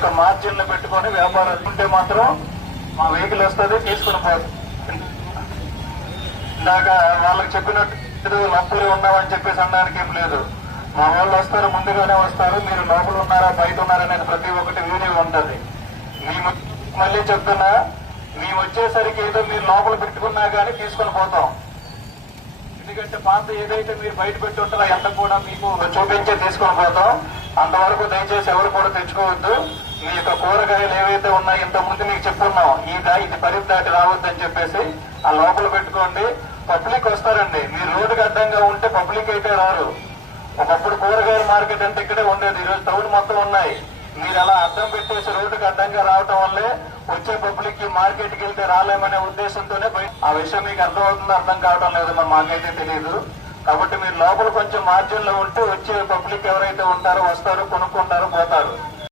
యొక్క మార్జిన్లు పెట్టుకొని వ్యాపారాలు ఉంటే మాత్రం మా వెహికల్ వస్తుంది తీసుకుని పోతుంది. ఇందాక వాళ్ళకి చెప్పినట్టు లోపలే ఉన్నామని చెప్పేసి అనడానికి ఏం లేదు. మా వాళ్ళు వస్తారు, ముందుగానే వస్తారు, మీరు లోపల ఉన్నారా బయట ఉన్నారా అనేది ప్రతి ఒక్కటి వీడియో ఉంటది. మేము మళ్ళీ చెప్తున్నా, మేము వచ్చేసరికి ఏదో మీరు లోపల పెట్టుకున్నా కానీ తీసుకొని పోతాం. ఎందుకంటే పాత ఏదైతే మీరు బయట పెట్టి ఉంటారో ఎంత కూడా మీకు చూపించే తీసుకొని పోతాం. అంతవరకు దయచేసి ఎవరు కూడా తెచ్చుకోవద్దు. మీ యొక్క కూరగాయలు ఏవైతే ఉన్నాయో ఇంతకుముందు మీకు చెప్పుకున్నాం, ఇది పరిధి దాటి రావద్దని చెప్పేసి ఆ లోపల పెట్టుకోండి. పబ్లిక్ వస్తారండి. మీరు రోడ్డుకి అడ్డంగా ఉంటే పబ్లిక్ అయితే రారు. ఒకప్పుడు కూరగాయల మార్కెట్ అంటే ఇక్కడే ఉండేది, ఈరోజు టౌన్ మొత్తం ఉన్నాయి. మీరు అలా అడ్డం పెట్టేసి రోడ్డుకి అడ్డంగా రావటం వల్లే వచ్చే పబ్లిక్ కి మార్కెట్కి వెళ్తే రాలేమనే ఉద్దేశంతోనే ఆ విషయం మీకు అర్థమవుతుందో అర్థం కావడం లేదు, మరి మాకైతే తెలియదు. కాబట్టి మీరు లోపల కొంచెం మార్జిన్ లో ఉంటే వచ్చే పబ్లిక్ ఎవరైతే ఉంటారో వస్తారు, కొనుక్కుంటారు, పోతారు.